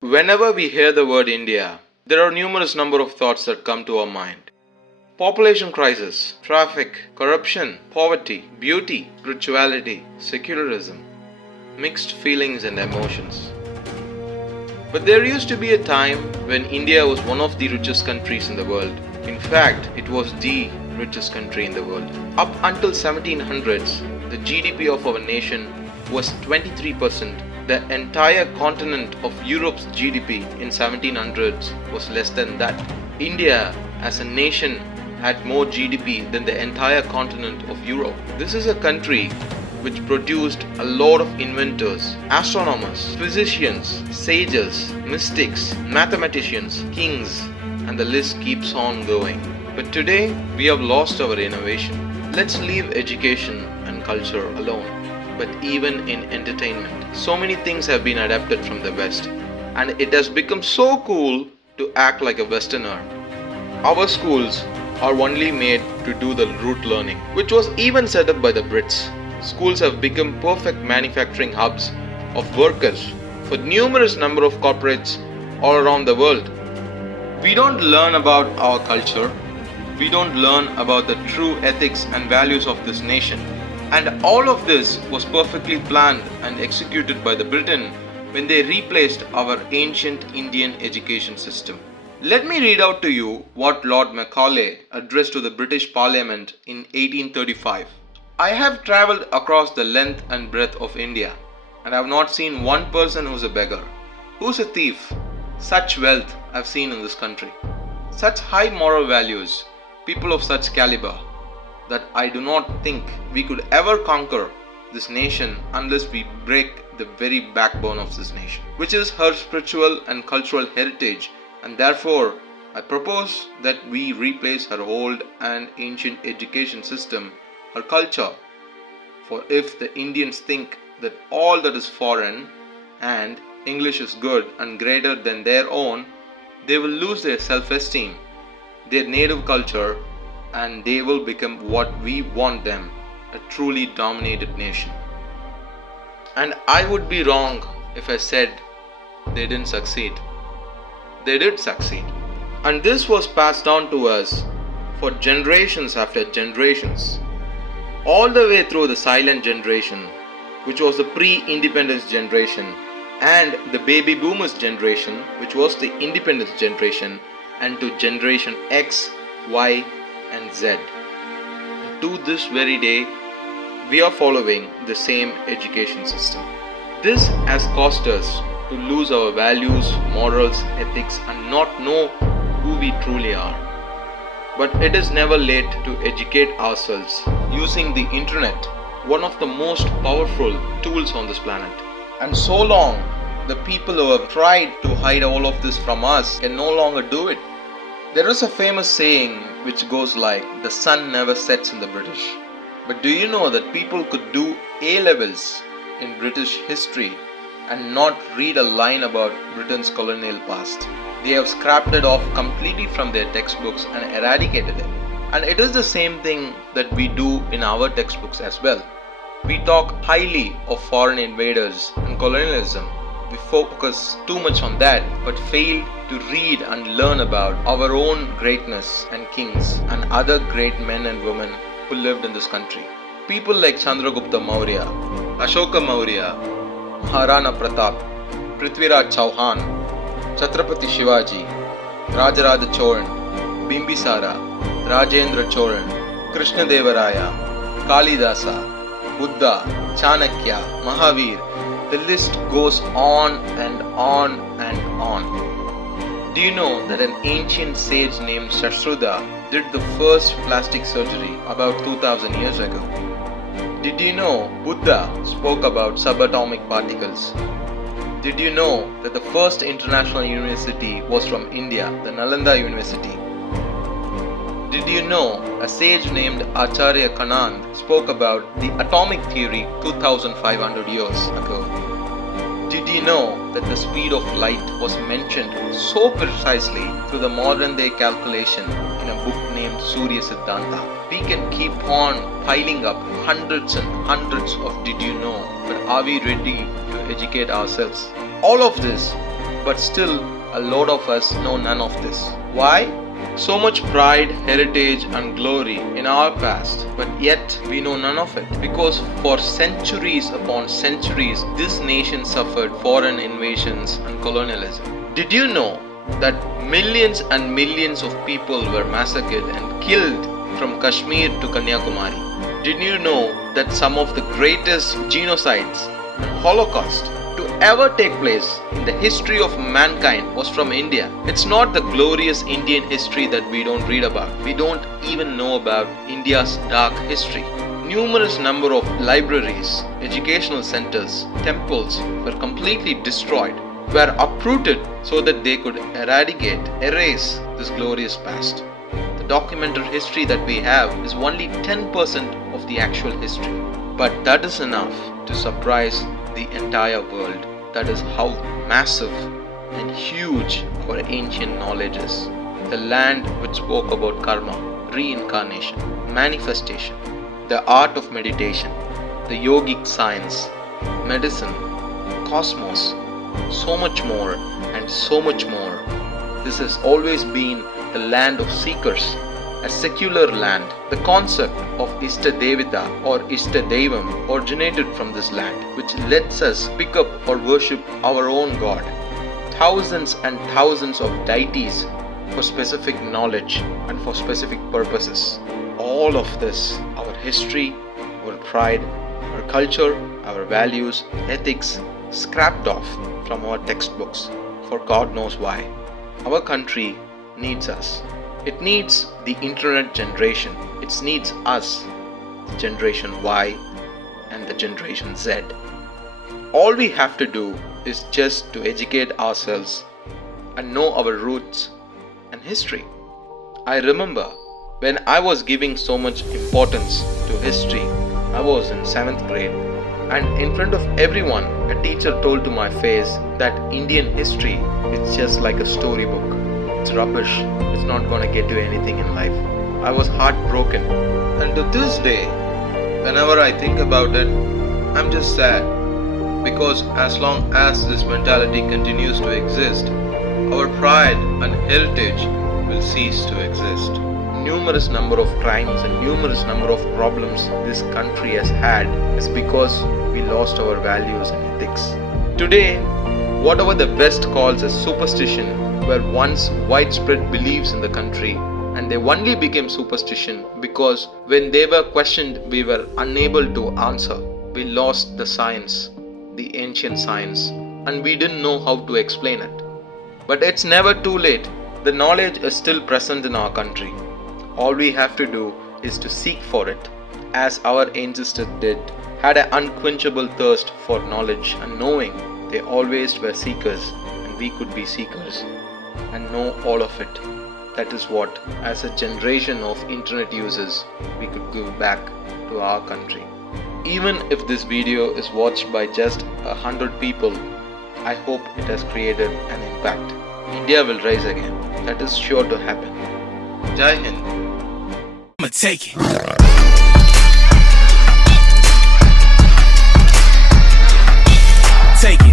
Whenever we hear the word India, there are numerous number of thoughts that come to our mind. Population crisis, traffic, corruption, poverty, beauty, spirituality, secularism, mixed feelings and emotions. But there used to be a time when India was one of the richest countries in the world. In fact, it was the richest country in the world. Up until 1700s, the GDP of our nation was 23%. The entire continent of Europe's GDP in 1700s was less than that. India as a nation had more GDP than the entire continent of Europe. This is a country which produced a lot of inventors, astronomers, physicians, sages, mystics, mathematicians, kings, and the list keeps on going. But today, we have lost our innovation. Let's leave education and culture alone. But even in entertainment, so many things have been adapted from the West, and it has become so cool to act like a Westerner. Our schools are only made to do the rote learning, which was even set up by the Brits. Schools have become perfect manufacturing hubs of workers for numerous number of corporates all around the world. We don't learn about our culture. We don't learn about the true ethics and values of this nation. And all of this was perfectly planned and executed by the Britain when they replaced our ancient Indian education system. Let me read out to you what Lord Macaulay addressed to the British Parliament in 1835. I have travelled across the length and breadth of India, and I have not seen one person who's a beggar, who's a thief. Such wealth I've seen in this country, such high moral values, people of such caliber, that I do not think we could ever conquer this nation unless we break the very backbone of this nation, which is her spiritual and cultural heritage, and therefore I propose that we replace her old and ancient education system, her culture. For if the Indians think that all that is foreign and English is good and greater than their own, they will lose their self-esteem, their native culture, and they will become what we want them, a truly dominated nation. And I would be wrong if I said they didn't succeed. They did succeed. And this was passed down to us for generations after generations. All the way through the silent generation, which was the pre-independence generation, and the baby boomers generation, which was the independence generation, and to generation X, Y, and Z. To this very day, we are following the same education system. This has caused us to lose our values, morals, ethics, and not know who we truly are. But it is never late to educate ourselves using the internet, one of the most powerful tools on this planet. And so long, the people who have tried to hide all of this from us can no longer do it. There is a famous saying which goes like, the sun never sets in the British. But do you know that people could do A-levels in British history and not read a line about Britain's colonial past? They have scrapped it off completely from their textbooks and eradicated it. And it is the same thing that we do in our textbooks as well. We talk highly of foreign invaders and colonialism. We focus too much on that, but fail to read and learn about our own greatness and kings and other great men and women who lived in this country. People like Chandragupta Maurya, Ashoka Maurya, Maharana Pratap, Prithviraj Chauhan, Chhatrapati Shivaji, Rajaraja Cholan, Bimbisara, Rajendra Cholan, Krishna Devaraya, Kalidasa, Buddha, Chanakya, Mahavir. The list goes on and on and on. Do you know that an ancient sage named Shashrudha did the first plastic surgery about 2000 years ago? Did you know Buddha spoke about subatomic particles? Did you know that the first international university was from India, the Nalanda University? Did you know a sage named Acharya Kanand spoke about the atomic theory 2500 years ago? Did you know that the speed of light was mentioned so precisely through the modern day calculation in a book named Surya Siddhanta? We can keep on piling up hundreds and hundreds of did you know, but are we ready to educate ourselves? All of this but still a lot of us know none of this. Why? So much pride, heritage and glory in our past, but yet we know none of it. Because for centuries upon centuries, this nation suffered foreign invasions and colonialism. Did you know that millions and millions of people were massacred and killed from Kashmir to Kanyakumari? Did you know that some of the greatest genocides and Holocaust to ever take place in the history of mankind was from India? It's not the glorious Indian history that we don't read about. We don't even know about India's dark history. Numerous number of libraries, educational centers, temples were completely destroyed, were uprooted so that they could erase this glorious past. The documented history that we have is only 10% of the actual history. But that is enough to surprise the entire world. That is how massive and huge our ancient knowledge is. The land which spoke about karma, reincarnation, manifestation, the art of meditation, the yogic science, medicine, cosmos, so much more and so much more. This has always been the land of seekers, a secular land. The concept of Ishtadevita or Ishtadevam originated from this land, which lets us pick up or worship our own God. Thousands and thousands of deities for specific knowledge and for specific purposes. All of this, our history, our pride, our culture, our values, ethics, scrapped off from our textbooks for God knows why. Our country needs us. It needs the internet generation. It needs us, the generation Y and the generation Z. All we have to do is just to educate ourselves and know our roots and history. I remember when I was giving so much importance to history, I was in 7th grade, and in front of everyone, a teacher told to my face that Indian history is just like a storybook. It's rubbish. It's not gonna get you anything in life. I was heartbroken. And to this day, whenever I think about it, I'm just sad. Because as long as this mentality continues to exist, our pride and heritage will cease to exist. Numerous number of crimes and numerous number of problems this country has had is because we lost our values and ethics. Today, whatever the West calls as superstition were once widespread beliefs in the country, and they only became superstition because when they were questioned, we were unable to answer. We lost the science, the ancient science, and we didn't know how to explain it. But it's never too late. The knowledge is still present in our country. All we have to do is to seek for it, as our ancestors did, had an unquenchable thirst for knowledge and knowing. They always were seekers, and we could be seekers and know all of it. That is what, as a generation of internet users, we could give back to our country. Even if this video is watched by just 100 people, I hope it has created an impact. India will rise again. That is sure to happen. Jai Hind. I'ma take it. Take it.